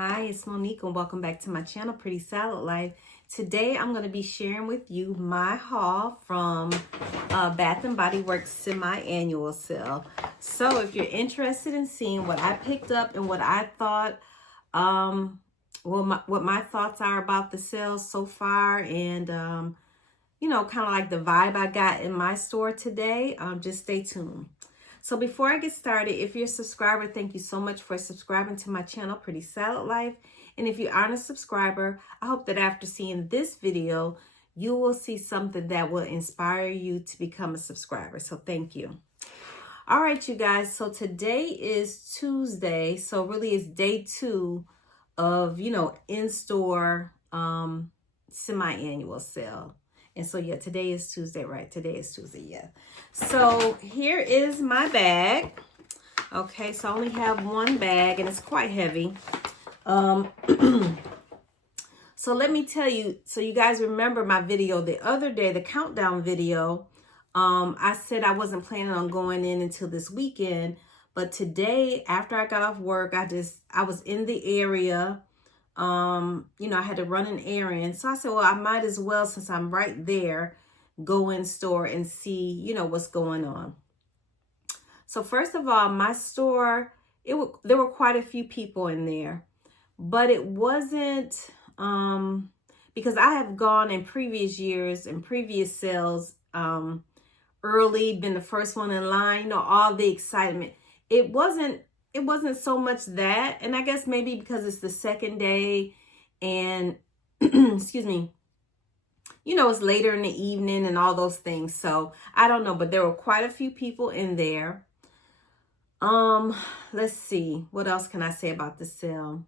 Hi, it's Monique and welcome back to my channel, Pretty Salad Life. Today I'm going to be sharing with you my haul from Bath & Body Works semi-annual sale. So if you're interested in seeing what I picked up and what I thought, what my thoughts are about the sale so far and, you know, kind of like the vibe I got in my store today, just stay tuned. So before I get started, if you're a subscriber, thank you so much for subscribing to my channel, Pretty Salad Life. And if you aren't a subscriber, I hope that after seeing this video, you will see something that will inspire you to become a subscriber. So thank you. All right, you guys. So today is Tuesday. So really it's day 2 of, you know, in-store semi-annual sale. And so, yeah, today is Tuesday, right? Today is Tuesday, yeah. So here is my bag. Okay, so I only have one bag, and it's quite heavy. So let me tell you, so you guys remember my video the other day, the countdown video. I said I wasn't planning on going in until this weekend. But today, after I got off work, I was in the area. You know, I had to run an errand. So I said, well, I might as well, since I'm right there, go in store and see, you know, what's going on. So first of all, my store, there were quite a few people in there, but it wasn't, because I have gone in previous years and previous sales, early, been the first one in line, you know, all the excitement. It wasn't so much that, and I guess maybe because it's the second day and excuse me, you know, it's later in the evening and all those things. So I don't know, but there were quite a few people in there. Let's see, what else can I say about the sale?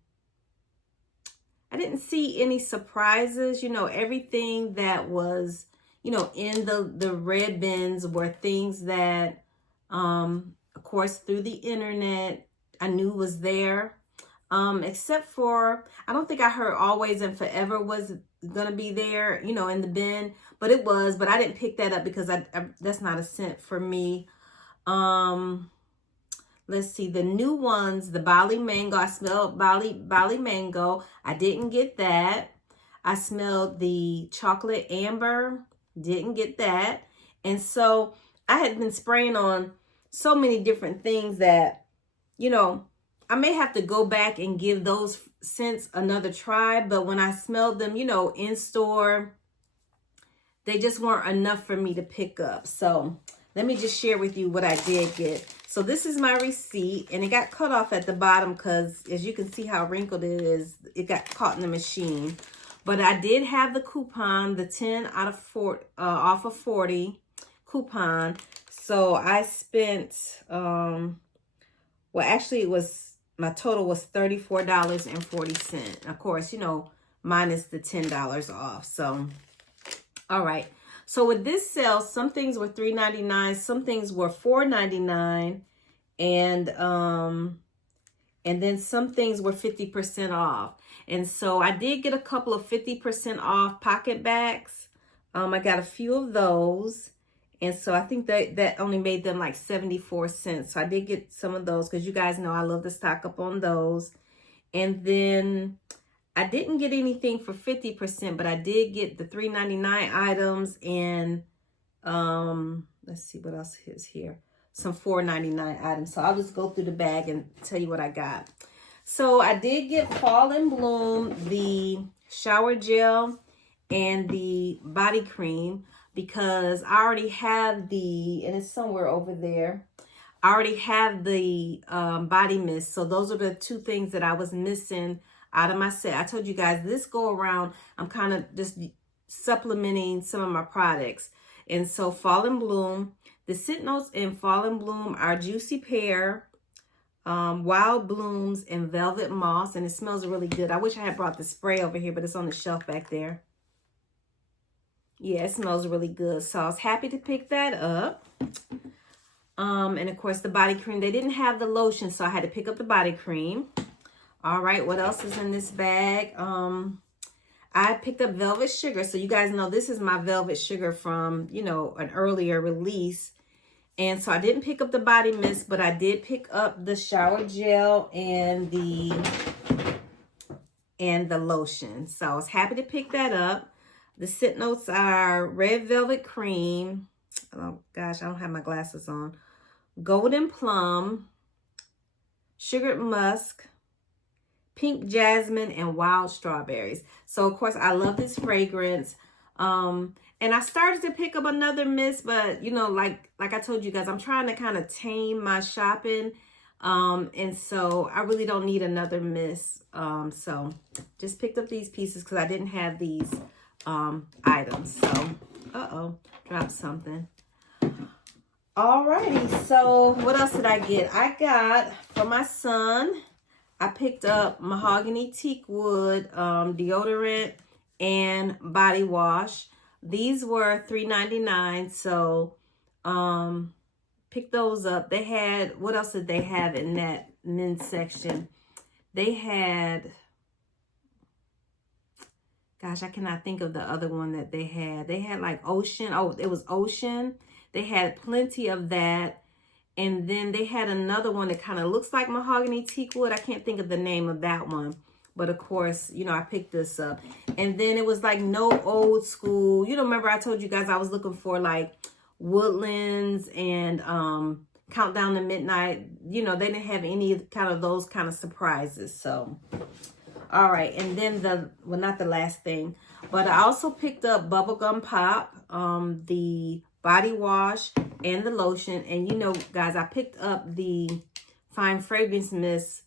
I didn't see any surprises. You know, everything that was, you know, in the red bins were things that, of course, through the internet, I knew was there, except for, I don't think I heard Always and Forever was gonna be there, you know, in the bin, but it was, but I didn't pick that up because that's not a scent for me. Let's see, the new ones, the Bali Mango, I smelled Bali Mango. I didn't get that. I smelled the Chocolate Amber, didn't get that. And so I had been spraying on so many different things that, you know, I may have to go back and give those scents another try. But when I smelled them, you know, in store, they just weren't enough for me to pick up. So let me just share with you what I did get. So this is my receipt, and it got cut off at the bottom because, as you can see how wrinkled it is, it got caught in the machine. But I did have the coupon, the 10 out of 4 off of 40 coupon. So I spent, well, actually it was, my total was $34.40. Of course, you know, minus the $10 off. So, all right. So with this sale, some things were $3.99, some things were $4.99, and then some things were 50% off. And so I did get a couple of 50% off pocket bags. I got a few of those. And so I think that only made them like 74 cents. So I did get some of those because you guys know I love to stock up on those. And then I didn't get anything for 50%, but I did get the $3.99 items and let's see what else is here. Some $4.99 items. So I'll just go through the bag and tell you what I got. So I did get Fall in Bloom, the shower gel and the body cream, because I already have the, and it's somewhere over there, I already have the body mist. So those are the two things that I was missing out of my set. I told you guys this go around, I'm kind of just supplementing some of my products. And so Fall in Bloom, the scent notes in Fall in Bloom are Juicy Pear, Wild Blooms, and Velvet Moss. And it smells really good. I wish I had brought the spray over here, but it's on the shelf back there. Yeah, it smells really good. So I was happy to pick that up. And of course the body cream, they didn't have the lotion, so I had to pick up the body cream. All right, what else is in this bag? I picked up Velvet Sugar. So you guys know this is my Velvet Sugar from, you know, an earlier release. And so I didn't pick up the body mist, but I did pick up the shower gel and the and the lotion. So I was happy to pick that up. The scent notes are Red Velvet Cream. Oh gosh, I don't have my glasses on. Golden Plum, Sugared Musk, Pink Jasmine, and Wild Strawberries. So of course I love this fragrance. And I started to pick up another mist, but you know, like I told you guys, I'm trying to kind of tame my shopping. And so I really don't need another mist. So just picked up these pieces because I didn't have these items. So, dropped something. Alrighty, so what else did I get? I got, for my son, I picked up Mahogany Teak Wood deodorant and body wash. These were $3.99, so pick those up. They had, what else did they have in that men's section? They had, gosh, I cannot think of the other one that they had. They had like Ocean. Oh, it was Ocean. They had plenty of that. And then they had another one that kind of looks like Mahogany Teak Wood. I can't think of the name of that one. But of course, you know, I picked this up. And then it was like no old school. You know, remember I told you guys I was looking for like Woodlands and Countdown to Midnight. You know, they didn't have any kind of those kind of surprises. So, all right. And then well, not the last thing, but I also picked up Bubblegum Pop, the body wash and the lotion. And you know, guys, I picked up the Fine Fragrance Mist,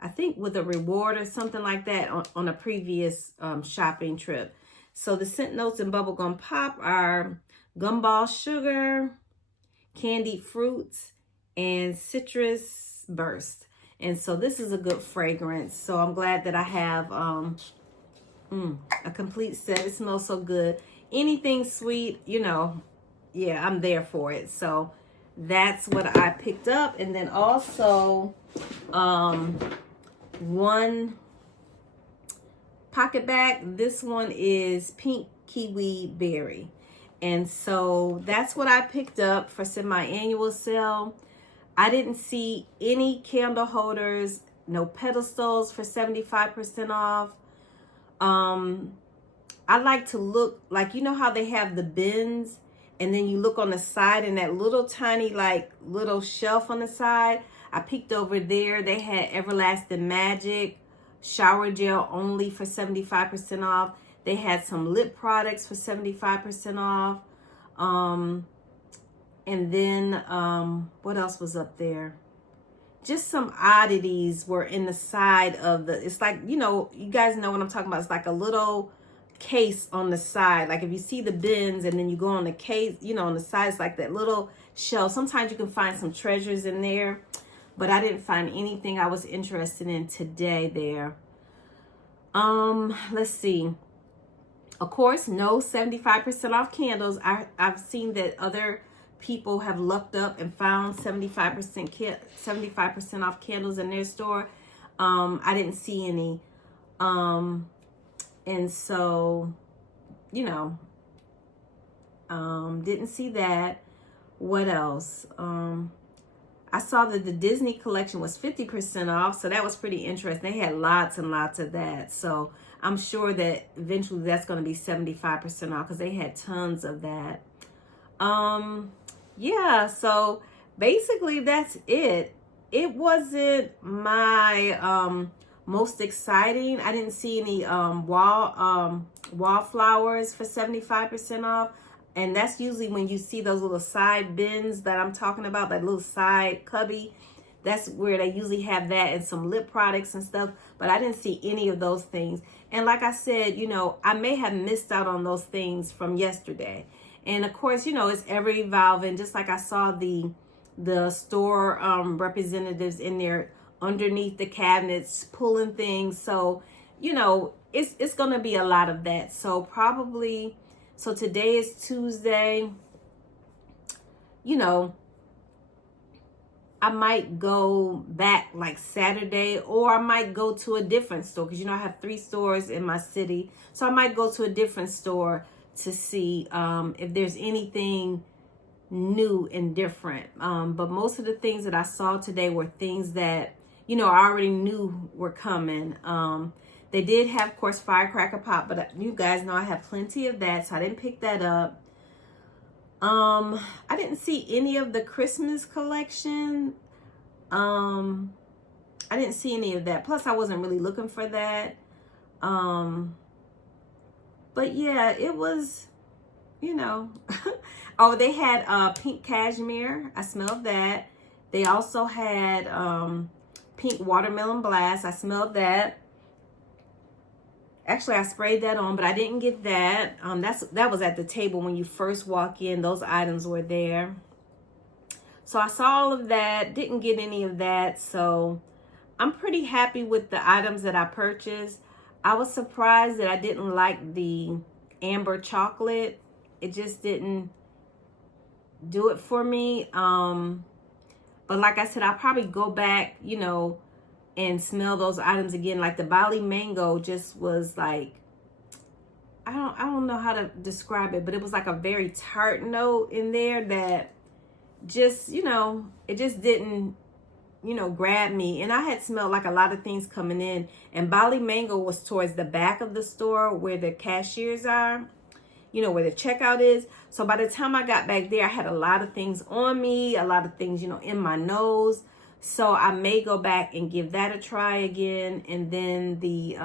I think with a reward or something like that on a previous shopping trip. So the scent notes in Bubblegum Pop are gumball sugar, candied fruits, and citrus burst. And so this is a good fragrance. So I'm glad that I have a complete set. It smells so good. Anything sweet, you know, yeah, I'm there for it. So that's what I picked up. And then also one pocket bag. This one is Pink Kiwi Berry. And so that's what I picked up for semi-annual sale. I didn't see any candle holders, no pedestals for 75% off. I like to look, like, you know how they have the bins and then you look on the side and that little tiny, like, little shelf on the side. I peeked over there. They had Everlasting Magic shower gel only for 75% off. They had some lip products for 75% off. And then what else was up there? Just some oddities were in the side of the, it's like, you know, you guys know what I'm talking about. It's like a little case on the side. Like if you see the bins and then you go on the case, you know, on the side, it's like that little shelf. Sometimes you can find some treasures in there, but I didn't find anything I was interested in today there. Let's see. Of course, no 75% off candles. I've seen that other people have looked up and found 75% off candles in their store. I didn't see any. And so, you know, didn't see that. What else? I saw that the Disney collection was 50% off. So that was pretty interesting. They had lots and lots of that. So I'm sure that eventually that's going to be 75% off because they had tons of that. Yeah, so basically that's it. It wasn't my most exciting. I didn't see any wallflowers for 75% off. And that's usually when you see those little side bins that I'm talking about, that little side cubby. That's where they usually have that and some lip products and stuff. But I didn't see any of those things. And like I said, you know, I may have missed out on those things from yesterday. And of course, you know, it's ever evolving. Just like I saw the store representatives in there underneath the cabinets pulling things. So, you know, it's going to be a lot of that. So probably, so today is Tuesday. You know, I might go back like Saturday, or I might go to a different store because, you know, I have 3 stores in my city. So I might go to a different store to see if there's anything new and different. But most of the things that I saw today were things that, you know, I already knew were coming. They did have, of course, Firecracker Pop, but you guys know I have plenty of that, so I didn't pick that up. I didn't see any of the Christmas collection. I didn't see any of that. Plus, I wasn't really looking for that. But yeah, it was, you know. Oh, they had pink cashmere. I smelled that. They also had pink watermelon blast. I smelled that. Actually, I sprayed that on, but I didn't get that. That was at the table when you first walk in. Those items were there. So I saw all of that. Didn't get any of that. So I'm pretty happy with the items that I purchased. I was surprised that I didn't like the amber chocolate. It just didn't do it for me. But like I said, I'll probably go back, you know, and smell those items again. Like the Bali mango just was like, I don't know how to describe it, but it was like a very tart note in there that just, you know, it just didn't, you know, grab me. And I had smelled like a lot of things coming in, and Bali mango was towards the back of the store where the cashiers are, you know, where the checkout is. So by the time I got back there, I had a lot of things on me, a lot of things, you know, in my nose. So I may go back and give that a try again. And then the,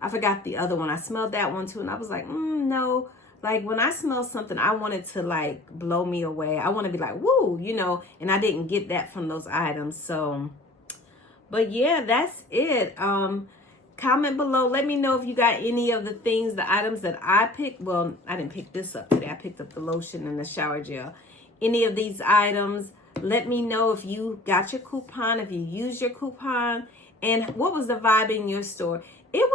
I forgot the other one. I smelled that one too. And I was like, no. Like when I smell something, I want it to like blow me away. I want to be like, woo, you know, and I didn't get that from those items. So, but yeah, that's it. Comment below. Let me know if you got any of the things, the items that I picked. Well, I didn't pick this up today. I picked up the lotion and the shower gel. Any of these items. Let me know if you got your coupon, if you used your coupon, and what was the vibe in your store. It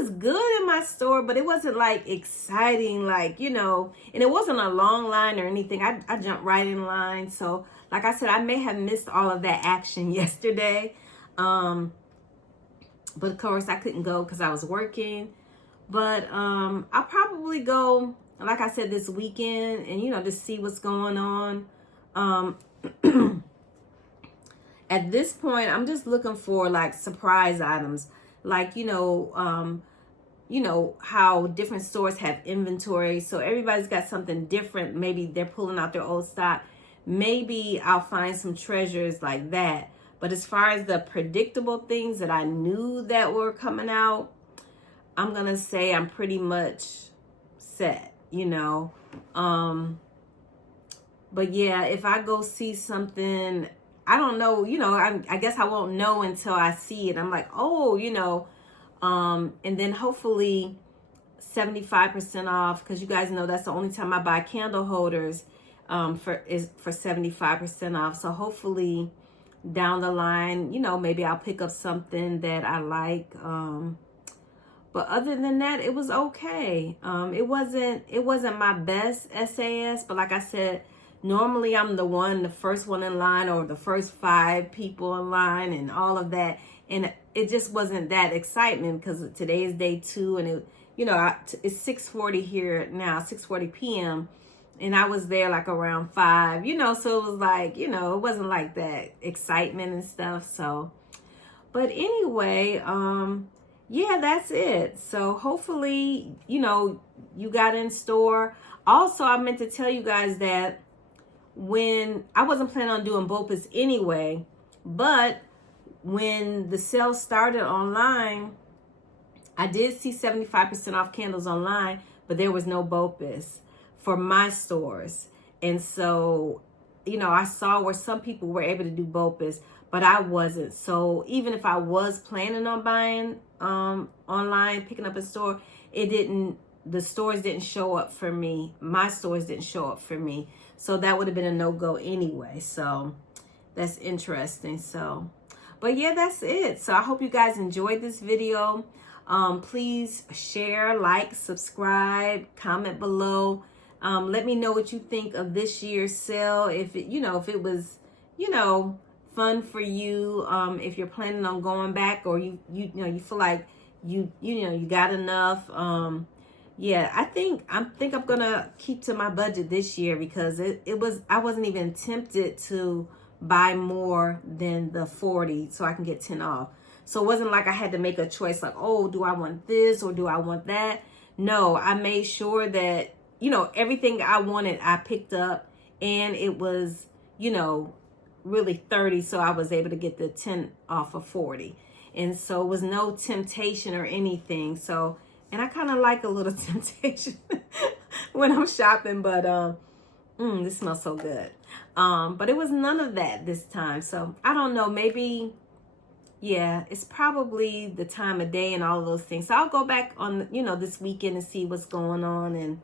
was good in my store, but it wasn't like exciting, like, you know, and it wasn't a long line or anything. I jumped right in line. So like I said, I may have missed all of that action yesterday. But of course I couldn't go because I was working. But I'll probably go, like I said, this weekend and, you know, just see what's going on. At this point, I'm just looking for like surprise items, like, you know, how different stores have inventory. So everybody's got something different. Maybe they're pulling out their old stock. Maybe I'll find some treasures like that. But as far as the predictable things that I knew that were coming out, I'm going to say I'm pretty much set, you know. But yeah, if I go see something, I don't know, you know, I guess I won't know until I see it. I'm like, oh, you know, and then hopefully 75% off, because you guys know that's the only time I buy candle holders for 75% off. So hopefully down the line, you know, maybe I'll pick up something that I like. But other than that, it was okay. It wasn't my best SAS, but like I said, normally I'm the first one in line, or the first 5 people in line and all of that. And it just wasn't that excitement because today is day 2 and it, you know, it's 6:40 here now, 6:40 p.m. And I was there like around 5, you know, so it was like, you know, it wasn't like that excitement and stuff. So, but anyway, yeah, that's it. So hopefully, you know, you got in store. Also, I meant to tell you guys that when I wasn't planning on doing BOPUS anyway, but when the sale started online, I did see 75% off candles online, but there was no BOPUS for my stores. And so, you know, I saw where some people were able to do BOPUS, but I wasn't. So even if I was planning on buying online, picking up a store, the stores didn't show up for me. My stores didn't show up for me. So that would have been a no-go anyway. So that's interesting. So, but yeah, that's it. So I hope you guys enjoyed this video. Please share, like, subscribe, comment below. Let me know what you think of this year's sale. If it, you know, if it was, you know, fun for you, if you're planning on going back, or you know, you feel like you know, you got enough. Yeah, I think I'm gonna keep to my budget this year, because I wasn't even tempted to buy more than the 40 so I can get 10 off. So it wasn't like I had to make a choice like, oh, do I want this or do I want that? No, I made sure that, you know, everything I wanted, I picked up, and it was, you know, really 30. So I was able to get the 10 off of 40. And so it was no temptation or anything. So, and I kind of like a little temptation when I'm shopping, but this smells so good. But it was none of that this time. So I don't know, maybe, yeah, it's probably the time of day and all of those things. So I'll go back on, you know, this weekend and see what's going on,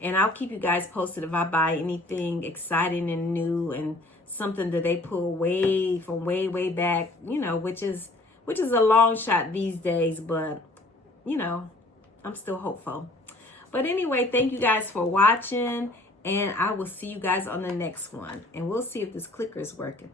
and I'll keep you guys posted if I buy anything exciting and new and something that they pull way from way back, you know, which is a long shot these days, but you know, I'm still hopeful. But anyway, thank you guys for watching, and I will see you guys on the next one, and we'll see if this clicker is working.